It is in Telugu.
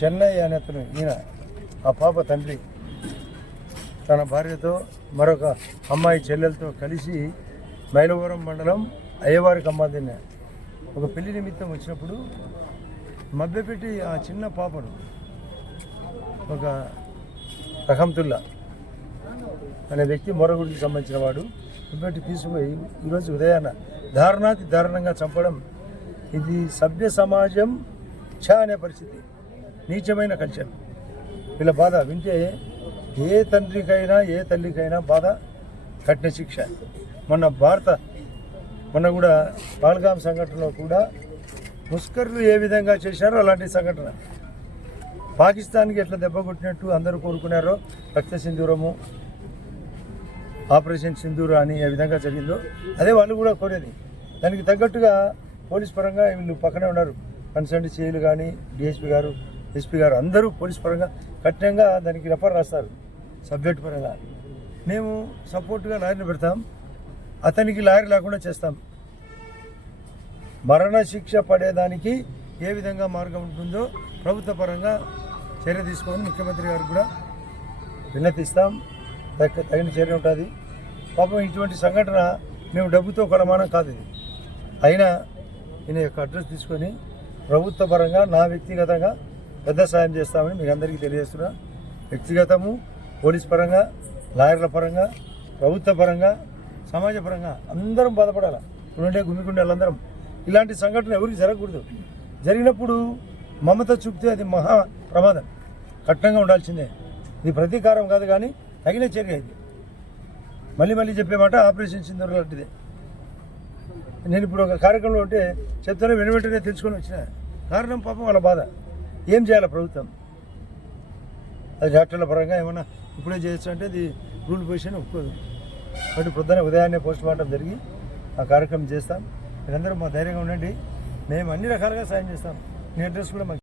చెన్నై అనే అతను ఈయన ఆ పాప తండ్రి. తన భార్యతో మరొక అమ్మాయి చెల్లెలతో కలిసి మైలవరం మండలం అయ్యవారి కమ్మాదిన్న ఒక పెళ్ళి నిమిత్తం వచ్చినప్పుడు మభ్యపెట్టి ఆ చిన్న పాపను ఒక రహంతుల్లా అనే వ్యక్తి మొరగుడికి సంబంధించిన వాడు ఇటువంటి తీసుకుపోయి ఈరోజు ఉదయాన దారుణాతి దారుణంగా చంపడం ఇది సభ్య సమాజం ఛా అనే పరిస్థితి. నీచమైన కల్చర్ వీళ్ళ బాధ వింటే ఏ తండ్రికైనా ఏ తల్లికైనా బాధ కఠిన శిక్ష. మొన్న భారత మొన్న కూడా పాల్గాం సంఘటనలో కూడా ముస్కర్లు ఏ విధంగా చేశారో అలాంటి సంఘటన. పాకిస్తాన్కి ఎట్లా దెబ్బ కొట్టినట్టు అందరూ కోరుకున్నారో రక్త సింధూరము ఆపరేషన్ సింధూర అని ఏ విధంగా జరిగిందో అదే వాళ్ళు కూడా కోరేది. దానికి తగ్గట్టుగా పోలీస్ పరంగా వీళ్ళు పక్కనే ఉన్నారు. కన్సల్ట్ చేయలు కానీ డిఎస్పీ గారు ఎస్పీ గారు అందరూ పోలీస్ పరంగా కఠినంగా దానికి రెఫర్ రాస్తారు సబ్జెక్ట్ పరంగా. మేము సపోర్ట్గా లాయర్ని పెడతాం అతనికి లాయర్ లేకుండా చేస్తాం. మరణ శిక్ష పడేదానికి ఏ విధంగా మార్గం ఉంటుందో ప్రభుత్వ పరంగా చర్య తీసుకొని ముఖ్యమంత్రి గారికి కూడా విన్నతిస్తాం. తగ్గ తగిన చర్య ఉంటుంది. పాపం ఇటువంటి సంఘటన మేము డబ్బుతో కొలమానం కాదు ఇది. అయినా ఈయన యొక్క అడ్రస్ తీసుకొని ప్రభుత్వ పరంగా నా వ్యక్తిగతంగా పెద్ద సాయం చేస్తామని మీకు అందరికీ తెలియజేస్తున్నా. వ్యక్తిగతము పోలీస్ పరంగా లాయర్ల పరంగా ప్రభుత్వ పరంగా సమాజ పరంగా అందరం బాధపడాలి? ఇప్పుడుండే గుమ్మికుండే వాళ్ళందరం ఇలాంటి సంఘటన ఎవరికి జరగకూడదు. జరిగినప్పుడు మమత చూపితే అది మహా ప్రమాదం. కఠినంగా ఉండాల్సిందే. ఇది ప్రతీకారం కాదు కానీ తగిన చర్య ఇది. మళ్ళీ మళ్ళీ చెప్పే మాట ఆపరేషన్ సింధూర్ లాంటిదే. నేను ఇప్పుడు ఒక కార్యక్రమంలో ఉంటే చెప్తానే వెను వెంటనే తెలుసుకొని వచ్చిన. కారణం పాపం వాళ్ళ బాధ. ఏం చేయాలి ప్రభుత్వం? అది డాక్టర్ల పరంగా ఏమన్నా ఇప్పుడే చేయొచ్చు అంటే అది రూల్ పొజిషన్ ఒప్పుకోదు. కాబట్టి ప్రొద్దున ఉదయాన్నే పోస్ట్ మార్టం జరిగి ఆ కార్యక్రమం చేస్తాం. మీరందరూ మా ధైర్యంగా ఉండండి. మేము అన్ని రకాలుగా సాయం చేస్తాం. మీ అడ్రస్ కూడా మాకు